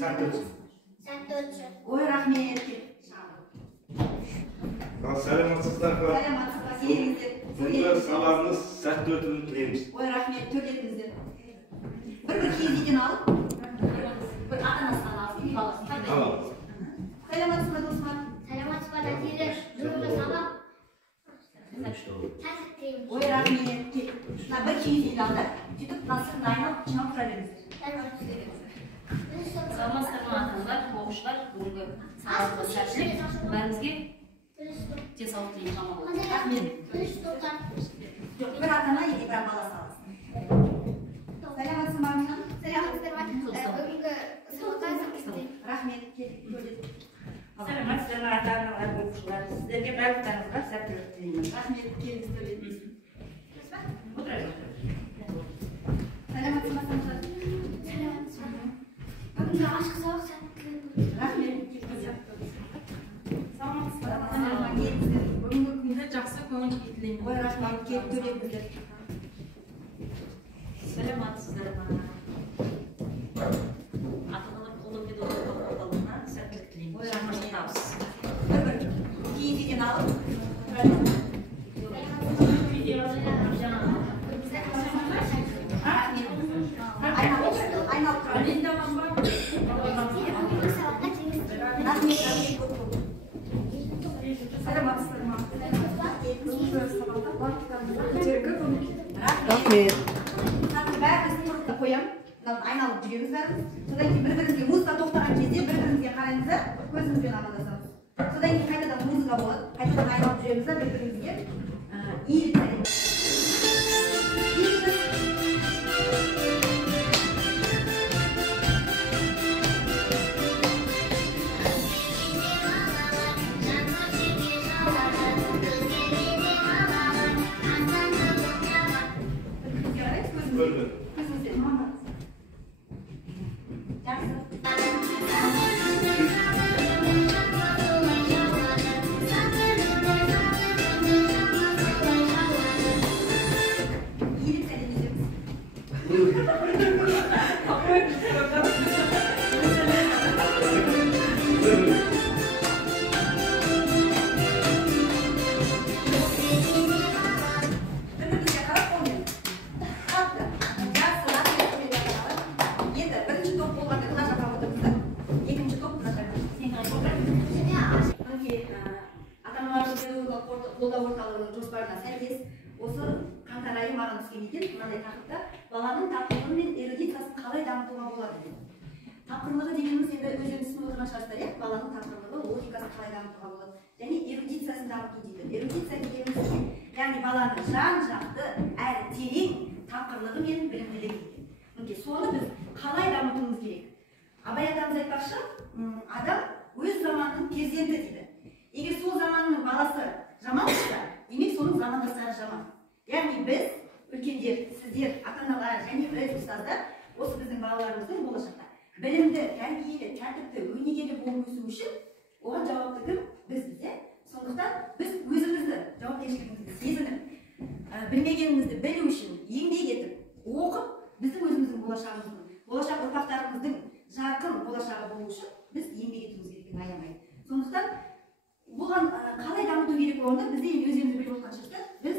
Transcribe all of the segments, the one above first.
Сәтті өтсін. Сәтті өтсін. Ой, рахмет. Сәлеметсіздер. Сәлеметсіздер. Сеніңіздер. Бүгінгі сабағымыз сәтті өтуін тілейміз. Ой, рахмет. Төлетіңіздер. Bir кезден алып, bir ата-анасынан алып, үй баласын. Аламыз. Сәлеметсіздер, достар. Сәлеметсіздер, әзирлер. Бүгінгі сабақ сәтті тілейміз. Ой, рахмет. Bir кезден алды. Сөйтіп, насырын айналып, жинап тұра беріңіздер. Саламатсыздар ма ата-аналар, оқушылар, бүгінгі сабаққа сәттілік, бәрімізге денсаулық тілеймін жаман болсын. Рахмет. Жоқ, бір ата-ана, екі бір баласы алсын. Сәлеметсің ба, Амина? Сәлеметсіздер ма? Бүгінгі сабаққа сәтті тілеймін. Рахмет. Келдік. Сәлеметсіздер ма ата-аналар, оқушылар, сіздерге барлықтарыңызға сәттілік тілеймін. Рахмет. Келдіңіздер. Отырайық. Сәлеметсің ба, Самса? Бүгінгі ашық сабақ сәтті тілеймін. Рахмет. Бүгінгі күнде жақсы көңіл күй тілеймін. Ой, рахмет. Келіп төлетіңіздер. Сәлеметсіздер ма? Ата-аналар қолдау педагогикалық сәттілік тілеймін. Шығармашылық табыс. Bir kiyizden alıp aynalıp Rahmet. koyam. Aynalıp жүреміз бәріміз. Содан кейін бір-бірімізге музыка тоқтаған кезде бір-бірімізге қараймыздар, көзімізбен амандасамыз. Содан кейін қайтадан музыка болады, қайтадан айналып жүреміз да бір-бірімізге иіліп сәлемдесеміз. Қолдау орталығының жоспарына сәйкес осы қаңтар айы маған түскен екен, мынандай тақырыпта баланың тапқырлығы мен эрудициясын қалай дамытуға болады екен. Тапқырлығы дегеніміз енді өздеріңіз түсініп отырған шығарсыздар, иә? Баланың тапқырлығы, логикасын қалай дамытуға болады және эрудициясын дамыту дейді. Эрудиция дегеніміз не? Яғни баланың жан-жақты әрі терең тапқырлығы мен білімділігі дейді. Мінекей, соны біз қалай дамытуымыз керек? Абай атамыз айтпақшы, адам өз заманының перзенті дейді. Егер сол заманның баласы жаман болса, демек соның замандастары жаман. Яғни біз, үлкендер, сіздер, ата-аналар және біз ұстаздар, осы біздің балаларымыздың болашақта білімді, тәрбиелі, тәртіпті, өнегелі болып өсу үшін оған жауапты кім? Біз. Сондықтан біз өзімізді, жауапкершілігімізді сезініп, білмегенімізді білу үшін еңбек етіп, оқып, біздің өзіміздің болашағымыздың, болашақ ұрпақтарымыздың жарқын болашағы болу үшін біз еңбек етуіміз керек аямай. Сондықтан бұған қалай дамыту керек болғанда бізде өздеріңіз біліп отырған шығарсыздар, біз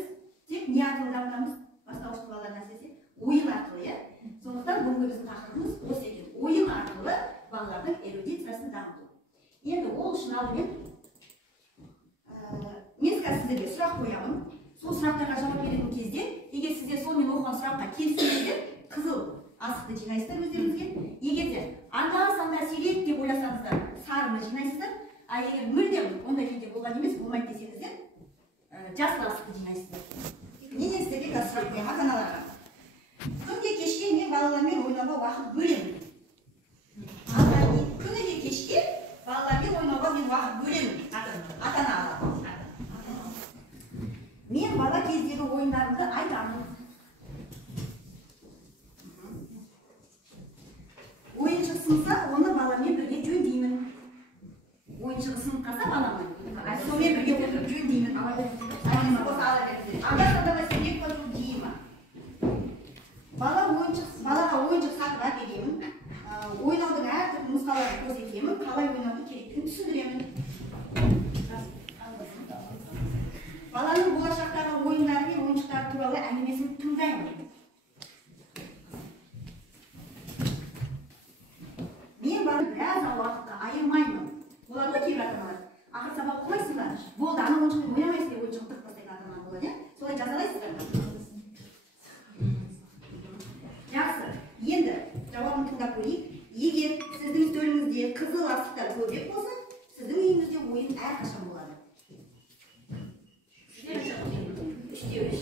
тек не арқылы дамытамыз, бастауыш балалардың әсіресе ойын арқылы, иә. Сондықтан бүгінгі біздің тақырыбымыз осы екен. Ойын арқылы балалардың эрудициясын дамыту. Енді ол үшін алдымен мен қазір сіздерге сұрақ қоямын. Сол сұрақтарға жауап беретін кезде, егер сіздер сол мен оқыған сұраққа келіссеңіздер, қызыл асықты жинайсыздар өздеріңізге. Егер де анда-санда сирек деп ойласаңыздар, сарыны жинайсыздар. А егер мүлдем ондай жерде болған емес, болмайды десеңіздер, жасыл асықты жинайсыздар. Менен сіздерге қазір сұрақ қоямын ата-аналарға. Күнде кешке мен балалармен ойнауға уақыт бөлемін. Күніге кешке балалармен ойнауға мен уақыт бөлемін. Ата-анаға. Мен бала кездегі ойындарымды айтамын. Ойыншық сынса, оны баламен бірге жөндеймін. Ойыншығы сынып қалса баламын. Сонымен бірге отырып жөндеймін. Анда-санда мәселе қойып деймін. Балаға ойыншық сатып әкелемін. Ойнаудың әртүрлі нұсқалары болашақтағы ойындары мен ойыншықтары туралы әңгімесін тыңдаймын. Мен барын біраз уақытқа айырмаймын. Болады ғой кейбір ата-аналар. Ақыр сабақ оқымайсыңдар. Болды, ана ойыншықпен ойнамайсың деп ойыншығын тығып тастайтын ата-аналар болады, иә? Солай жазалайсыздар ма? Жақсы. Енді жауабын тыңдап көрейік. Егер сіздің үстеліңізде қызыл астықтар көбірек болса, сіздің үйіңізде ойын әрқашан болады. 3-3.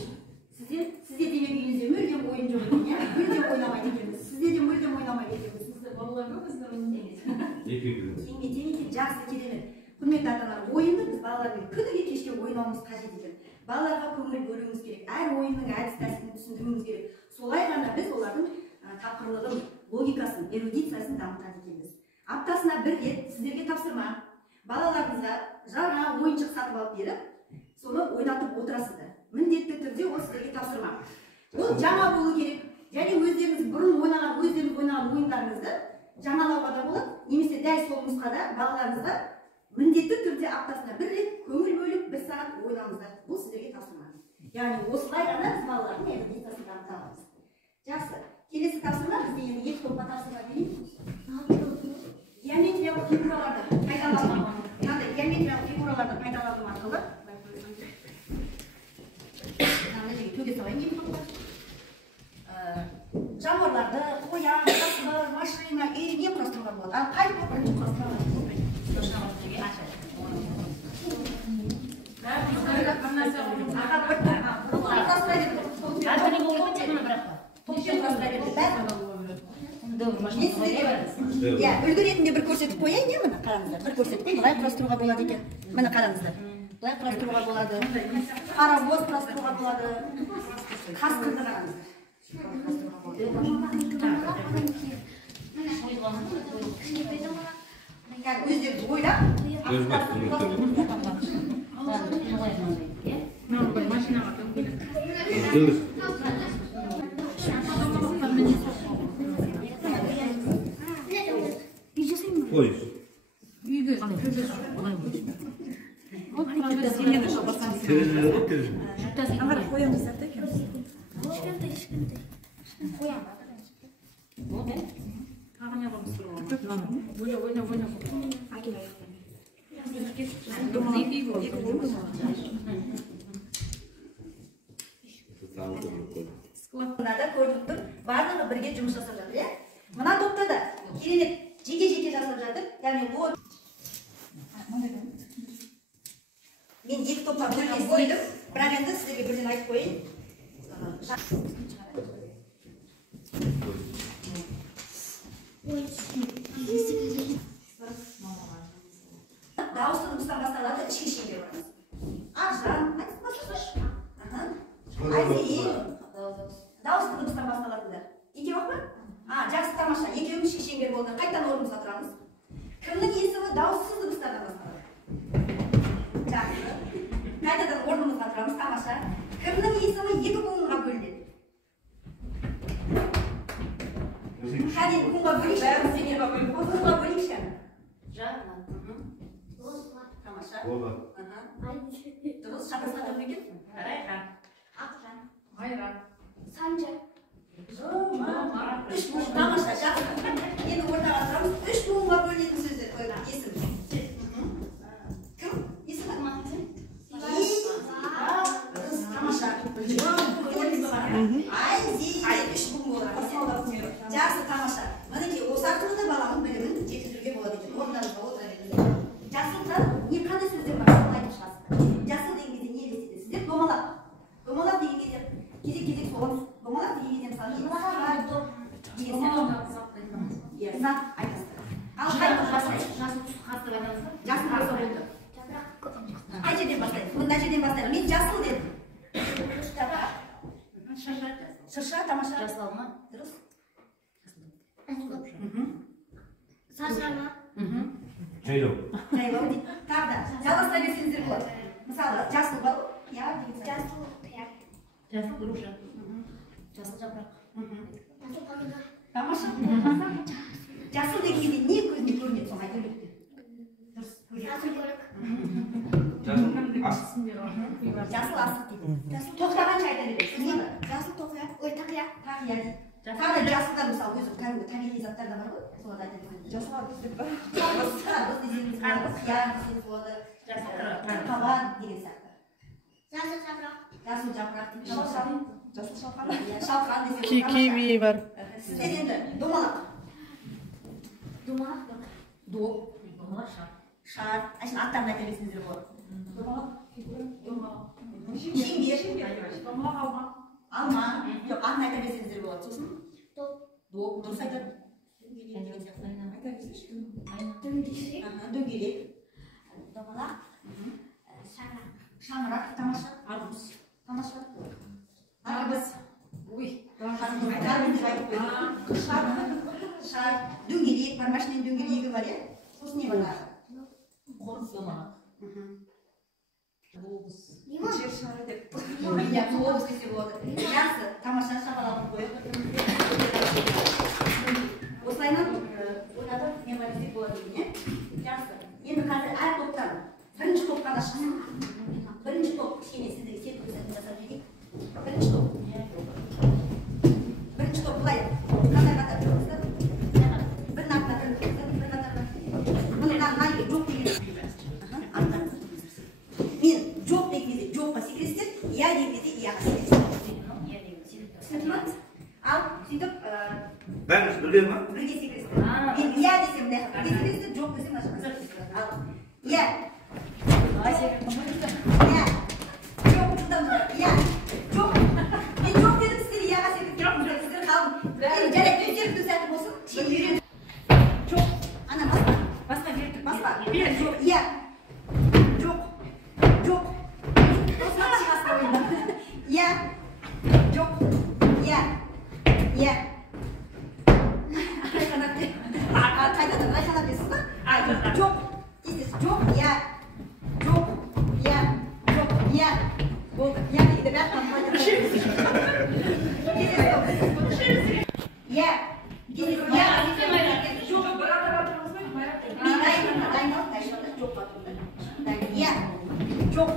Сізде демек үйіңізде мүлдем ойын жоқ екен, иә? Мүлдем ойнамайды екенбіз. Сізде де мүлдем ойнамайды екенбіз. Тең, жақсы, керемет. Құрметті ата-аналар, ойынды біз балалармен күніге кешке ойнауымыз қажет екен. Балаларға көңіл бөлуіміз керек, әр ойынның әдіс-тәсілін түсіндіруіміз керек. Солай ғана біз олардың тапқырлығын, логикасын, эрудициясын дамытады екенбіз. Аптасына бір рет сіздерге тапсырма. Балаларыңызға жаңа ойыншық сатып алып беріп, соны ойнатып отырасыздар. Міндетті түрде ол сіздерге тапсырма. Ол жаңа болу керек. Және өздеріңіз бұрын ойнаған ойындарыңызды жаңалауға да болады. Немесе дәл сол нұсқада балаларыңызға міндетті түрде аптасына бір рет көңіл бөліп 1 сағат ойнаңыздар. Бұл сіздерге тапсырма. Яғни осылай ғана біз балалардың эрудициясын дамыта аламыз. Жақсы. Келесі тапсырма бізде енді 2 топқа тапсырма берейік. Геометриялық фигураларды пайдалану арқылы төге салайын деймін. Жануарларды, қоян, қасқыр, машина, ерге құрастыруға болады. Ал қай топ бірінші құрастыруға болады? Үлгі ретінде бір көрсетіп қояйын, не міне қараңыздар. Бір көрсетпей, былай құрастыруға болады екен. Міне қараңыздар. Былай құрастыруға болады. Паровоз құрастыруға болады. Қасқырды қараңыздар. Өздеріңіз ойлап, Koy. Мынада көріп тұр, барлығы бірге жұмыс жасап жатыр, иә? Мына топта да керемет жеке-жеке жасап жатыр. Яғни ол мен 2 топқа бөліп қойдым, бірақ енді сіздерге бірден айтып қойайын. Дауысты дыбыстан басталады, ішкі шеңбер барамыз. Ақжан, дауысты дыбыстан басталатындар. Екеу ақ па? Жақсы, тамаша. Екеуіміз ішкі шеңбер болды. Қайтадан орнымызға тұрамыз. Кімнің есімі дауыссыз дыбыстардан басталады? Жақсы. Қайтадан орнымызға тұрамыз, тамаша. Кімнің есімі 2 буынға бөлінеді? Қане, буынға бөлейікші. Буынға бөлейікші. Тамаша. Дұрыс, шатасына жоқ екен? Райхан. Ақжан. Майра. Санжа. 3 буын, тамаша, жақсы. Енді ортаға тұрамыз. 3 буынға бөлінетін сөздер қойған есім. Кім? Есімі? Тамаша. Ай, зейде 3 буын болады. Жақсы, тамаша. Мінекей, осы арқылы да баланың білімін жеткізуге болады екен. Орындарыңызға отыра беріңіздер. Жасылда не қандай сөздер бар? Соны айтып шығасыздар. Жасыл деген кезде не елестетеді? Сіздер домалақ. Домалақ деген кезде кезек-кезек соғын. Домалақ деген кезде мысалы зат айтасыздар. Ал қай бастайды? Жасыл болса болды. Қай жерден бастайды? Мына жерден бастайды. Мен жасыл дедім. Шырша, тамаша. Жасыл ма? Дұрыс. Саржана. Жайлау. Жайлау дейді. Тағы да. Жалғастыра берсеңіздер болады. Мысалы, жасыл бал. Жасыл пияр. Жасыл груша. Жасыл жапырақ. Жасыл помидор. Тамаша. Жасыл деген кезде не көзіне көрінеді? Соны айтып өтті. Жасыл көрік. Жасыл ас. Жасыл ас. дейді. Тоқтағанша айта бересіз. Жасыл тоқия. Ой, тақия. Тақия дейді. Тағы да жасылдар мысалы өзі кәдімгі табиғи заттар да бар ғой. Соларды айта бересіз. Жасыл деп бар. Қарбыз десеңіз болады, қияр десеңіз болады. Қабан деген сияқты. Жасыл жапырақ. Жасыл жапырақ дейді. Жасыл шалқан. Шалқан десеңіз. Киви бар. Сіздер енді домалақ. Думақ. Доп. Шар. Әшін аттарын айта бересіңіздер болады. Алма. Жоқ, атын айта берсеңіздер болады. Сосын доп. Дұрыс айтады. Дөңгелек. Дөңгелек. Домалақ. Шаңырақ. Шаңырақ. Тамаша. Арбуз. Тамаша. Арбуз. Шар. Дөңгелек бар. Машинаның дөңгелегі бар, иә? Сосын не бар? Қорыс домалақ. Лимон. Жер шары деп. Иә, соғыз десе болады. Жақсы. Тамаша шапалағын қойып. Осылайынан ойнатып меморизек болады деген, жақсы. Енді қазір әр топтан бірінші топ қана шықсын. Бірінші топ кішкене сіздерге сет көрсетіп жасап жегейік. Бірінші топ. Бірінші топ былай. Қатар тұрыңыздар. Бір нақта бір тұрыңыздар. Бір қатарға. Бұныңнан найы жоқ деген. Мен жоқ деген кезде жоққа секіресіздер, иә деген кездеияға секіресіздер. Түсінді ма? Ал сөйтіп Бәріміз бірге ма? бірге секіресіздер. Мен иә десем мына жаққа бірге секіресіздер, жоқ десем мына жаққа секіресіздер. Ал иә. Иә. Жоқ, жылдам тұр. Иә. Жоқ. Мен жоқ дедім, сіздерияға секіресіздер. Сіздер қалың. Жарайды, өздеріңіздің сәті болсын. Жоқ. Ана басқа. Басқа берді. Басқа. Жоқ. Иә. Жоқ. Жоқ. Осыған шығасың ойында. Иә. Жоқ. Иә. Иә. Қайтадан айқайлап бересіз ба? Жоқ. Дейсіз. Жоқ. Иә. Жоқ. Иә. Жоқ. Иә. Болды. Иә дейді бәрі қайтадан. Иә. Дейсіз. Иә. Жоқ, бір атаға тұрыңыз ба? Жоқ. Иә. Жоқ.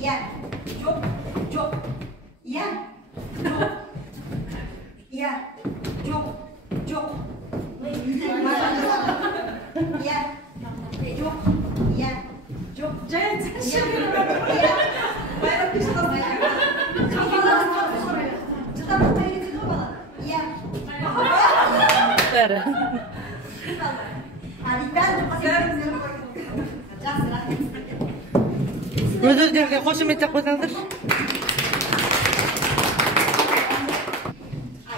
Иә. Жоқ. Жоқ. Иә. Жоқ. Иә. Жоқ. Жоқ. Иә. Жоқ. Иә. Жоқ. Жылдамдыққа үйретеді ғой бала. Иә. Бәрі. Жақсы, рахмет сіздерге. Өз-өздеріңізге қошеметтеп қойсаңыздар.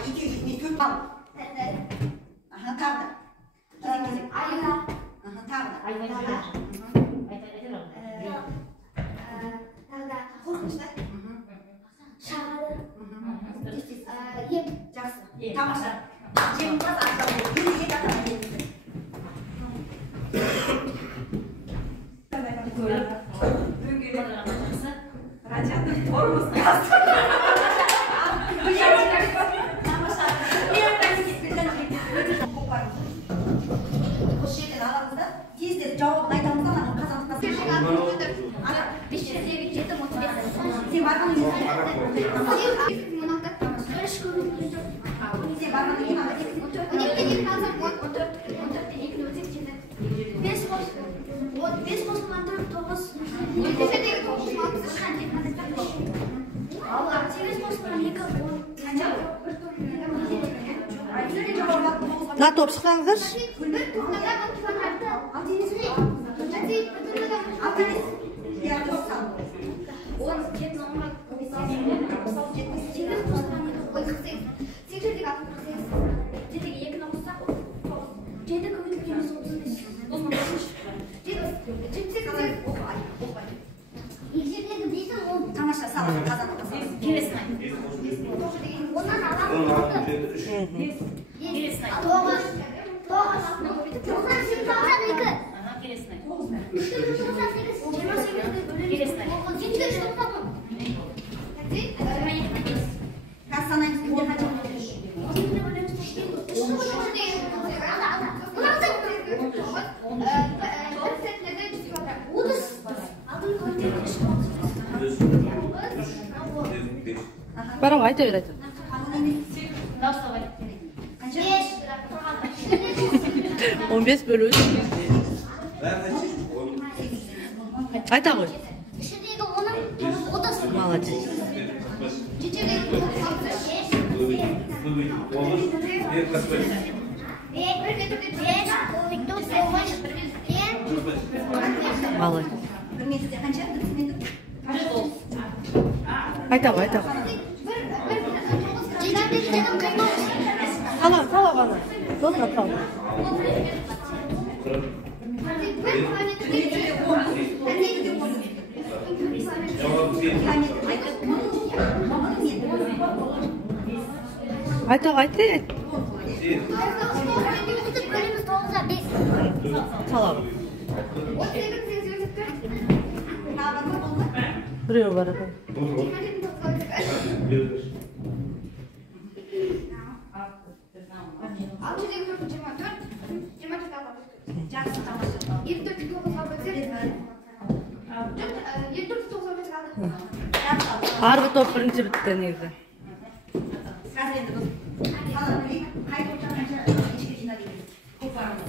Екеуі не төрт бал. Тағы да. Кезек-кезек. Айға. Тағы да. Тағы да қорқыныштар. Шағады. Ем. Жақсы. Тамаша. Жеңімпаз ақтау. Өлеге қатама келіңіздер. Радиатор торымыз қасты. Тамаша. Осы жерден аламыз да, тезде жауабын айтамыз да, ана қазандыққа сен барғаннан кейін На топ шықсаңыздар. тамаша салып қазандыққа салып. Келесін айт. Қазір санаймыз кімде қанша Бара айта бер айта. Дауыстап айт. Қанша? 15 бөлүү. Айта қой. ішіндегі оның 30. Молодец. Жетедегі 35. Молодец. Бір метрде қанша? Бір метр? Айта қой, айта қой. Жетедегі 49. Сала ғана. Сосын сал. Айта айта. Сала. Біреу бар екен. Арғы топ бірінші бітті негізі. Қазір енді біз қаланы білейік. Қай топтан қанша ешке жинап едік? Көп барымыз.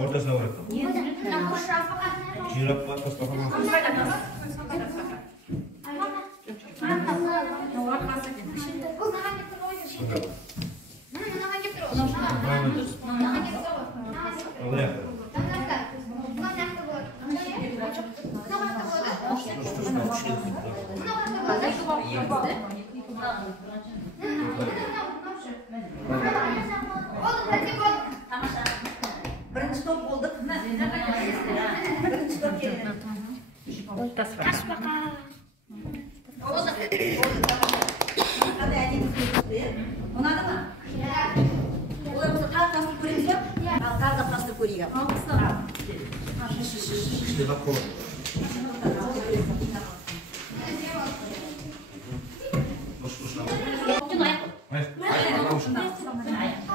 Ортасына барады. Жирап тастап Бірінші топ болдық. Бірінші топ келді. Қандай әдемі сөйлесті. Ұнады ма? Олар болса тағы тастып көреміз бе? Ал тағы да тастып көрейік.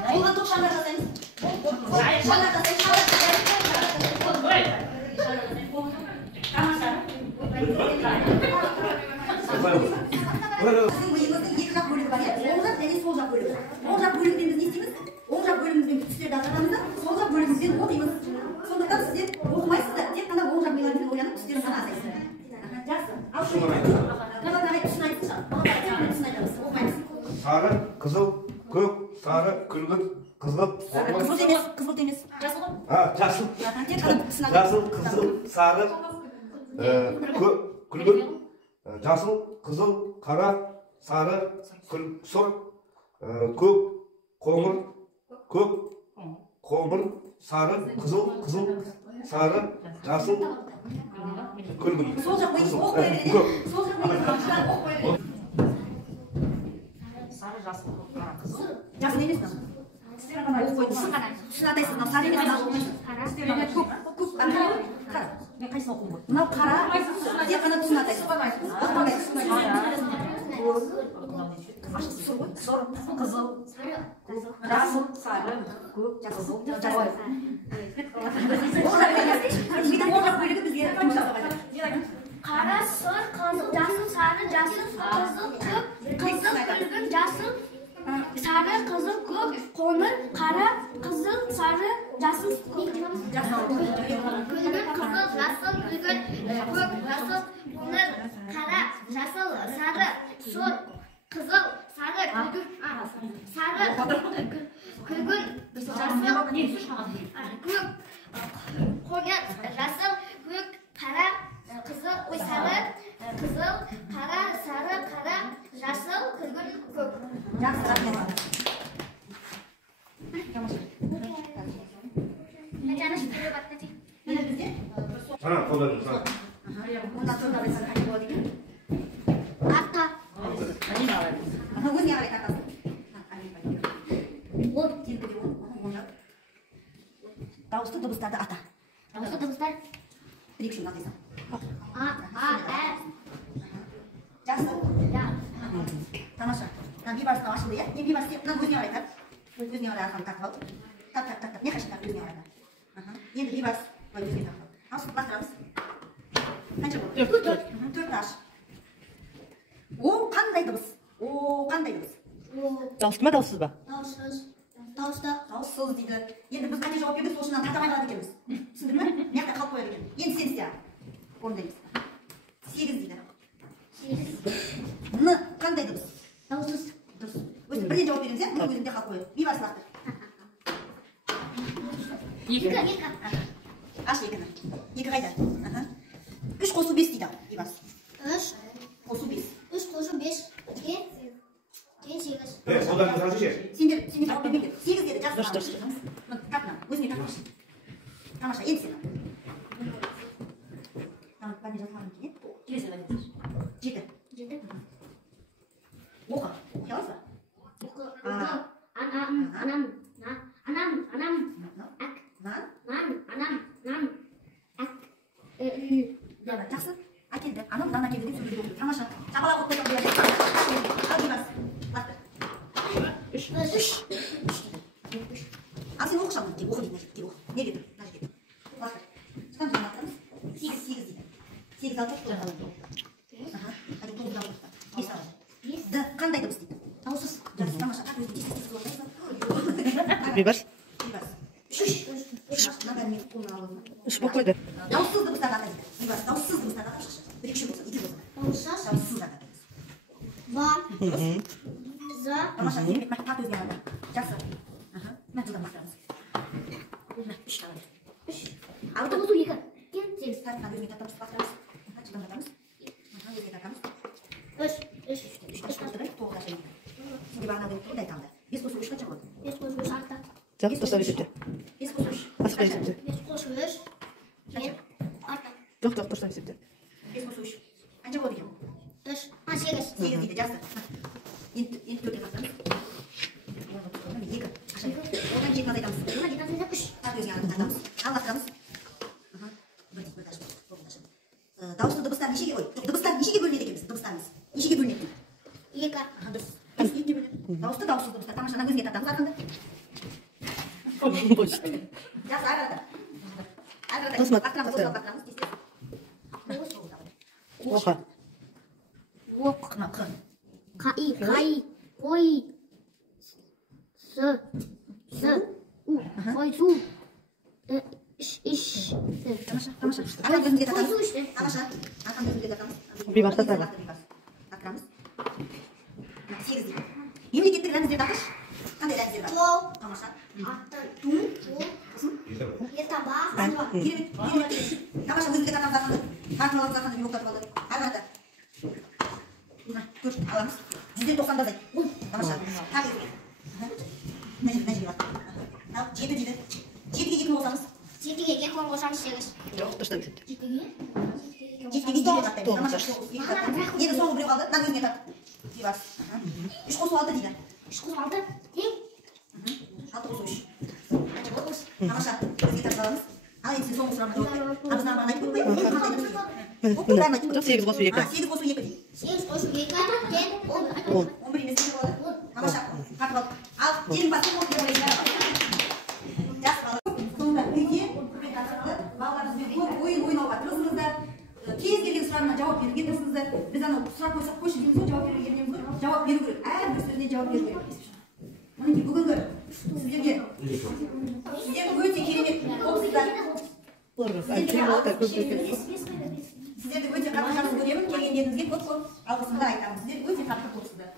Қолға топ шаңдар жасаймыз. Шаңдар жасаймыз. Біздің миымыздың екі жақ бөлігі бар, иә? Оң жақ және сол жақ бөлігі. Оң жақ бөлігімен біз не істейміз? Оң жақ бөлігімізбен түстерді ажыратамыз да, сол жақ бөлігімізбен оқимыз. Сондықтан сіздер оқымайсыздар, тек қана оң жақ миыңызбен оянып түстерін ғана азайсыздар. Жақсы. Ал түсін айтыңызшы. Түсін айтамыз. Оқымаймыз. Сары, қызыл, көк, сары, күлгін, қызғылт, Қызыл емес, қызыл емес. Жасыл ғой? жасыл. Тек қана түсін айтамыз. Жасыл, қызыл, сары, күлгін, жасыл, қызыл, қара, сары, сұр, көк, қоңыр, сары, қызыл, сары, жасыл, күлгін. Сол жақ миымыз оқ қоя береді. Сол жақ миымыз оқ қоя береді. Сары, жасыл, қара, қызыл. Жасыл емес мынау. Түсін атайсыз, мынау сары емес, мынау көк, қара. Мен қайсысын оқуым ғой? Мынау қара, тек қана түсін атайсыз. Сұр, қызыл, жасыл, сары, көк, қызыл, жасыл. Мидың оң жақ бөлігі бізге жұмыс жасап айтады. Қара, сұр, қызыл, жасыл, сары, жасыл, қызыл, күлгін, жасыл, сары, қызыл, көк, қоңыр, қара, қызыл, сары, жасыл, күлгін, қызыл, жасыл, күлгін, көк, жасыл, қоңыр, қара, жасыл, сары, сұр, қызыл, сары, күлгін, күлгін, жасыл, көк, қоңыр, жасыл, көк, қара, қызыл, сары, қызыл, қара, сары, қара, жасыл, күлгін, көк. Жақсы, рахмет. Мына бізде Ана қолдарыңыз. ана. онда тұрда айтсаң қандай болады екен? Артта. Өзіңе қарай тартасың. Вот. Теңдігі ол, онда. Дауысты дыбыстарды ата. Дауысты дыбыстар. Бір-екі үшін атайсың. Жақсы. Тамаша. Бейбарыстан ашылды, иә? Мен бейбарыс деп, мына өзіңе қарай тарт. Өзіңе қарай арқаны тартып ал. Тарт. Не қашан тарт, өзіңе қарай тарт. Енді бейбарыс, өзіңе тартып ал. Алсын, бастырамыз. Қанша болды? 4 аш. О, қандай дыбыс? Дауысты ма, даусыз ба? Дауысты. Дауыссыз дейді. Енді біз қате жауап бердік, сол шынан татамай қалады екенбіз. Түсіндің ме? Мына жақта қалып қояды екен. Енді сен істе. Орындаймыз. 8 дейді. Н қандай дыбыс? Дауыссыз. Дұрыс. Өзің бірден жауап береміз, иә? Мұны өзіңде қалып қояды. Бейбарыс лақтыр. 2. Аш 2-ні. 2 қайда? 3 қосу 5 дейді. Бейбарыс. 3. Қосу 5. 3 қосу 5. Кейін 8. Қолдарыңыз қанша ше? Сендер жауап бермеңдер. 8 деді. Жақсы. Дұрыс. Тартма. Өзіңе тартпашы. Тамаша, енді сен. Тамам, бәріне жазылғаннан кейін. Келесі бәлем. 7. Оқы. Оқи аласыз ба? Жақсы. Әкелді. Анам мынаны әкелді деп сөйледі. Тамаша. Шапалақ от қойып қояды. Ал бейбарыс. Лақтыр. 3. Ал сен оқы шамын. Тек оқы дейді. Тек оқы. Не деді? Мына жерге. Лақтыр. Шыққан жерін лақтырамыз. 8 дейді. 8 алып тұр. Әді 9 алып тұр. 5 алып. Д қандай дыбыс дейді? Дауыссыз. Жақсы. Тамаша. Тек өзі тез орындайсың. Бейбарыс. Бейбарыс. 3. Мына бәрін мен қолына алып. 3 болып қойды. Дауыссыз дыбыстарды ата дейді. Бейбарыс. Дауыссыз дыбыстарды ата. 1-2 болса, 2 болса. Дауыссыз. Дауыссыз ата. Ба. За. Тамаша, ермек мәк тат өзіне алады. Жақсы. Мә жылдан бастырамыз. Мә 3 тағады. 3. Алты қосу 2. Кейін 8. Тартқан өзіне тартамыз, бастырамыз. Жылдан тартамыз. Өзіне тартамыз. 3. 3 қосты бір, 9 аша еді. Сенде бағана болып тұрды, айтамды. 5 қосу 3 қанша болады? 5 қосу 3 артта. Жақсы, дұрыстап есепте. 5 қосу 3. Асықпа есепте. 5 қосу 3. Кейін артта. Жоқ, дұрыстап есепте. 5 қосу 3. Қанша болады екен? 3. 8. 8 дейді, жақсы. Енді 4-ке тартамыз. 2. Аша еді. Одан кейін азайтамыз. Одан кейін азайтамыз. 3. Тарт өзіне тартамыз. Ал бастырамыз. Дауысты дыбыстар нешеге, ой, дыбыстар нешеге бөлінеді екенбіз? Дыбыстарымыз. Нешеге бөлінеді? 2. Дұрыс. Екіге бөлінеді. Дауысты дауыссыз дыбыстар. Тамашаны өзіңе тартамыз арқанды. Почти. Жақсы, ары қарата. Тасма. Ақтырамыз, ақтырамыз. Оқы. Оқ. Мына қ. Қай. Қой. С. У. Қойсу. Іш. Тамаша. Арқанды өзіңе тартамыз. Қойсу ішті. Тамаша. Арқанды өзіңе тартамыз. Бейбарыс тартады. Ақтырамыз. 8 дейді. Мемлекеттік рәміздерді аташ. Қандай рәміздер бар? Жол. Тамаша. Аттан. Ту. Жол. Ертаба. Керемет. Тамаша өзіңе тартамыз арқанды. Тартып аламыз арқанды, мен оқтатып алдым. Арқанды. Мына, көрші аламыз. 190 азайт. Тамаша. Тағы өзіңе. Мына жерге бар. Ал 7 дейді. 7-ге 2 қосамыз. 7-ге 2 қосамыз 8. Жоқ, дұрыстап есепте. 7-ге 7-ге 2 тартаймыз. Тамаша. Енді соңғы біреу қалды. Мына өзіңе тарт. Бейбарыс. 3 қосу 6 дейді. 3 қосу 6. Тең. 6 қосу 3. Тамаша. Өзіңе тартып аламыз. Ал енді сен соңғы сұрағына жауап бер. Ал біздің арманы айтып қойып қойып. Жоқ, 8 қосу 2. 8 қосу 2 дейді. 8 қосу 2. Тең. 10. 11 емес не болады? Тамаша. Тартып ал. Ал жеңімпаз кім болды деп ойлайсыздар? Жақсы балалар. Сонда үйде балаларыңызбен көп ойын ойнауға тырысыңыздар. Кез келген сұрағына жауап беруге тырысыңыздар. Біз анау сұрақ қойсақ қойшы дейміз ғой, жауап беруге келмейміз ғой. Жауап беру керек. Әрбір сөзіне жауап беру керек. Мінекей бүгінгі сіздерге өте керемет болсыздар. Сіздерді өте қатты жақсы көремін. Келгендеріңізге көп алғысымды айтамын. Сіздер өте қатты болсыздар.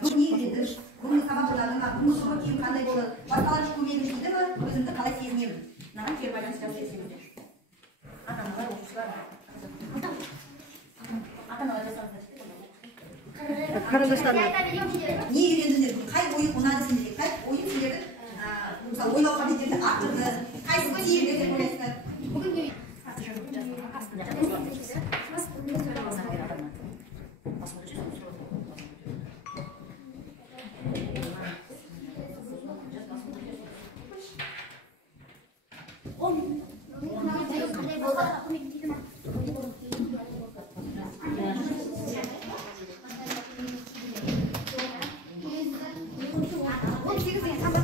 Бүгін не келді? Бүгінгі сабақшылардың бүгінгі шығып кейін қандай болды? Басқалар көмегі жейді ме? Өзімді қалай сезінемін? Мынаған кері байланысты жазып жіберсеңіздер. Ата-аналар, оқушылар. Ата-аналар жасаңыздар. қарындастар не үйрендіңдер қай ойын ұнады сендерге қай ойын сендерді мысалы ойлауға беттерді арттырды қайсысы тиімді деп ойлайсыздар 지금